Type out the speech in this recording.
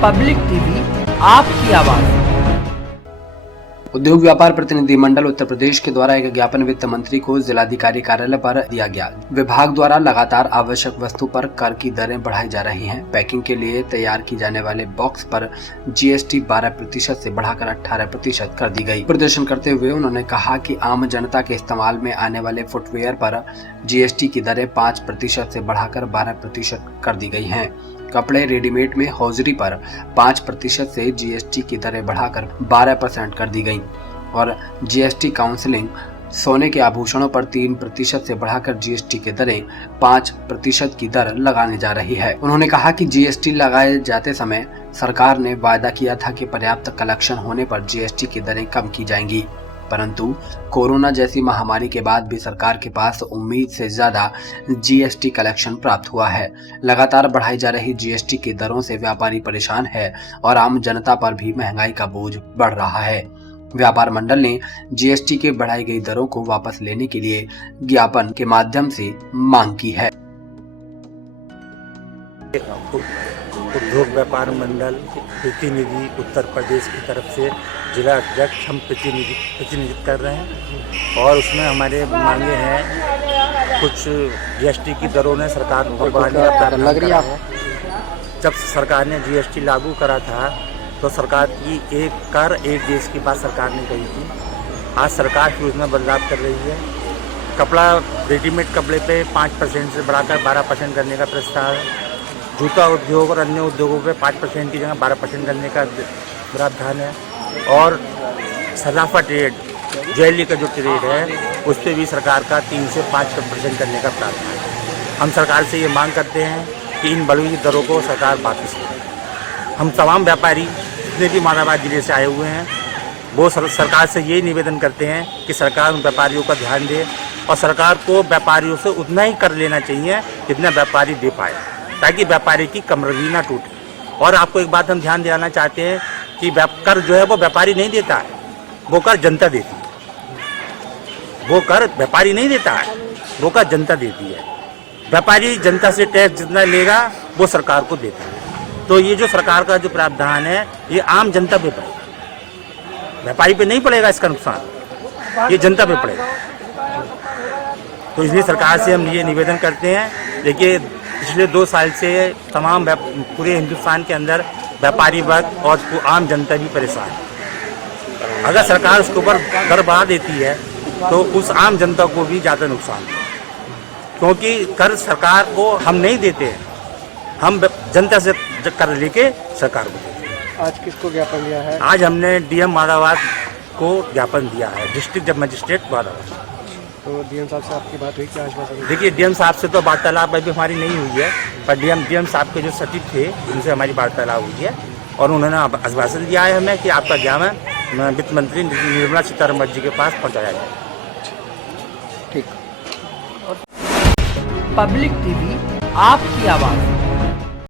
Public TV आपकी आवाज। उद्योग व्यापार प्रतिनिधि मंडल उत्तर प्रदेश के द्वारा एक ज्ञापन वित्त मंत्री को जिलाधिकारी कार्यालय पर दिया गया। विभाग द्वारा लगातार आवश्यक वस्तु पर कर की दरें बढ़ाई जा रही हैं। पैकिंग के लिए तैयार की जाने वाले बॉक्स पर जीएसटी 12% से बढ़ाकर 18% कर दी गई। प्रदर्शन करते हुए उन्होंने कहा कि आम जनता के इस्तेमाल में आने वाले फुटवेयर पर जीएसटी की दरें 5% से बढ़ाकर 12% कर दी गई हैं। कपड़े रेडीमेड में हौजरी पर 5% से जीएसटी की दरें बढ़ाकर 12% कर दी गई और जीएसटी काउंसलिंग सोने के आभूषणों पर 3% से बढ़ाकर जीएसटी की दरें 5% की दर लगाने जा रही है। उन्होंने कहा कि जीएसटी लगाए जाते समय सरकार ने वायदा किया था कि पर्याप्त कलेक्शन होने पर जीएसटी की दरें कम की जाएंगी, परंतु कोरोना जैसी महामारी के बाद भी सरकार के पास उम्मीद से ज्यादा जीएसटी कलेक्शन प्राप्त हुआ है। लगातार बढ़ाई जा रही जीएसटी की दरों से व्यापारी परेशान है और आम जनता पर भी महंगाई का बोझ बढ़ रहा है। व्यापार मंडल ने जीएसटी के बढ़ाई गई दरों को वापस लेने के लिए ज्ञापन के माध्यम से मांग की है। उद्योग व्यापार मंडल प्रतिनिधि उत्तर प्रदेश की तरफ से जिला अध्यक्ष हम प्रतिनिधित्व कर रहे हैं और उसमें हमारे मांगे हैं। कुछ जीएसटी की दरों ने सरकार को बढ़ाने का प्रावधान करा है। जब सरकार ने जीएसटी लागू करा था तो सरकार की एक कर एक देश की बात सरकार ने कही थी। आज सरकार फिर उसमें बदलाव कर रही है। कपड़ा रेडीमेड कपड़े पे 5% से बढ़ाकर 12% करने का प्रस्ताव है। जूता उद्योग और अन्य उद्योगों पे 5% की जगह 12% करने का प्रावधान है और सराफा ट्रेड ज्वेलरी का जो ट्रेड है उस पर भी सरकार का 3 से 5% करने का प्रावधान है। हम सरकार से ये मांग करते हैं कि इन बढ़ी हुई दरों को सरकार वापस ले। हम तमाम व्यापारी जितने भी मानाबाद जिले से आए हुए हैं वो सरकार से यही निवेदन करते हैं कि सरकार उन व्यापारियों का ध्यान दे और सरकार को व्यापारियों से उतना ही कर लेना चाहिए जितना व्यापारी दे पाए, ताकि व्यापारी की कमरगी ना टूटे। और आपको एक बात हम ध्यान दिलाना चाहते हैं कि कर जो है वो व्यापारी नहीं देता है, वो कर जनता देती है। वो कर व्यापारी नहीं देता है, वो कर जनता देती है। व्यापारी जनता से टैक्स जितना लेगा वो सरकार को देता है। तो ये जो सरकार का जो प्रावधान है ये आम जनता पे पड़ेगा, व्यापारी पे नहीं पड़ेगा इसका नुकसान, ये जनता पे पड़ेगा। तो इसलिए सरकार से हम ये निवेदन करते हैं। देखिए पिछले 2 साल से तमाम पूरे हिंदुस्तान के अंदर व्यापारी वर्ग और आम जनता भी परेशान है। अगर सरकार उसके ऊपर कर बढ़ा देती है तो उस आम जनता को भी ज़्यादा नुकसान है, क्योंकि कर सरकार को हम नहीं देते हैं, हम जनता से कर लेके सरकार को देते हैं। आज किसको ज्ञापन दिया है? आज हमने डीएम मारावाद को ज्ञापन दिया है, डिस्ट्रिक्ट मजिस्ट्रेट मारावाद। तो डीएम साहब से आपकी बात हुई क्या आश्वासन? देखिए डीएम साहब से तो वार्तालाप अभी हमारी नहीं हुई है, पर डीएम साहब के जो सचिव थे उनसे हमारी वार्तालाप हुई है और उन्होंने आश्वासन दिया है हमें कि आपका ज्ञापन वित्त मंत्री निर्मला सीतारमण जी के पास पहुँचाया जाए। ठीक। पब्लिक टीवी आपकी आवाज़।